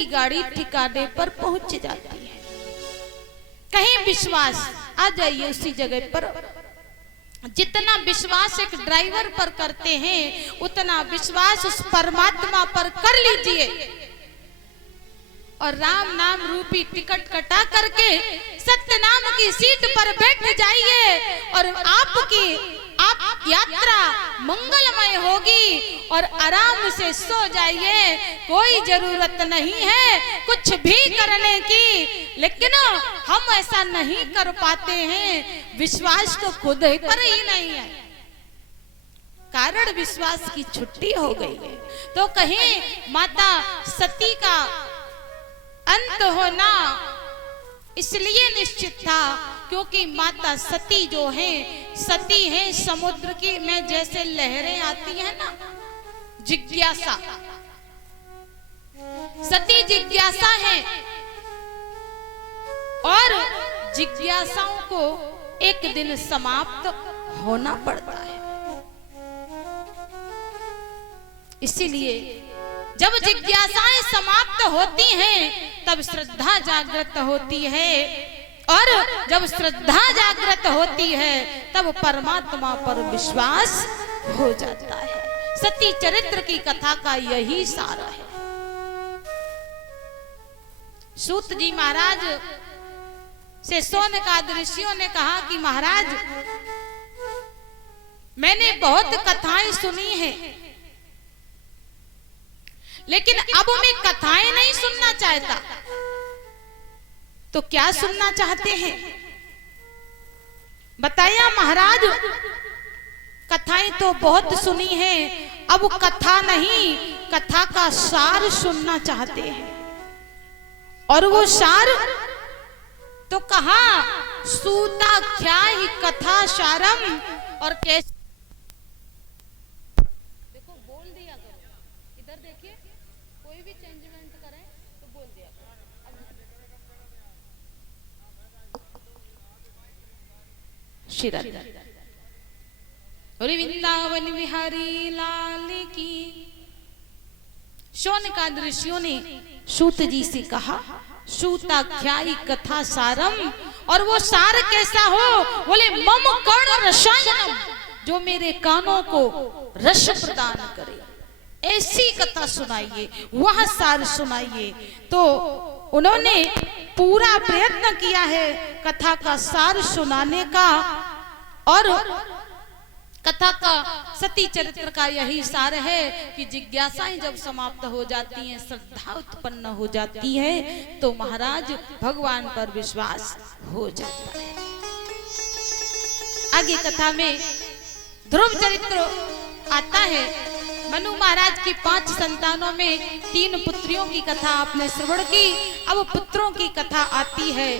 की गाड़ी ठिकाने पर पहुंच जाती है। कहीं विश्वास आ जाइए उसी जगह पर। जितना विश्वास एक ड्राइवर पर करते हैं उतना विश्वास उस परमात्मा पर कर लीजिए और राम नाम रूपी टिकट कटा करके सत्य नाम की सीट पर बैठ जाइए और आपकी यात्रा मंगलमय होगी और आराम से सो जाइए। कोई जरूरत नहीं है कुछ भी करने की, लेकिन हम ऐसा नहीं कर पाते हैं। विश्वास तो खुद ही पर ही नहीं है, कारण विश्वास की छुट्टी हो गई है। तो कहीं माता सती का अंत होना इसलिए निश्चित था क्योंकि माता सती जो है, सती है समुद्र की में जैसे लहरें आती हैं ना, जिज्ञासा, सती जिज्ञासा है और जिज्ञासाओं को एक दिन समाप्त होना पड़ता है। इसीलिए जब जिज्ञासाएं समाप्त होती हैं तब श्रद्धा जागृत होती है और जब श्रद्धा जागृत होती है तब परमात्मा पर विश्वास हो जाता है। सती चरित्र की कथा का यही सार है। सूत जी महाराज से शौनकादि ऋषियों ने कहा कि महाराज मैंने बहुत कथाएं सुनी हैं, लेकिन अब मैं कथाएं नहीं सुनना चाहता। तो क्या सुनना चाहते हैं बताया महाराज। कथाएं तो बहुत सुनी हैं, अब कथा नहीं कथा का सार सुनना चाहते हैं। और वो सार तो कहा सूताख्याहि कथा सारम। और कैसे देखो बोल दिया करो, इधर देखिए कोई भी चेंजमेंट करें तो बोल दिया करो। श्री वृंदावन बिहारी लाल की। शौनकादि ऋषियों ने सूत जी से कहा सूताख्यायी कथा सारम। और वो सार कैसा हो? बोले मम कर्ण रसायनम, जो मेरे कानों को रस प्रदान करे, ऐसी कथा सुनाइए, वह सार सुनाइए। तो उन्होंने पूरा प्रयत्न किया है कथा का सार सुनाने का। और कथा का सती चरित्र का यही सार है कि जिज्ञासाएं जब समाप्त हो जाती हैं, श्रद्धा उत्पन्न हो जाती है, तो महाराज भगवान पर विश्वास हो जाता है। आगे कथा में ध्रुव चरित्र आता है। मनु महाराज की 5 संतानों में 3 पुत्रियों की कथा आपने श्रवण की। अब पुत्रों की कथा आती है।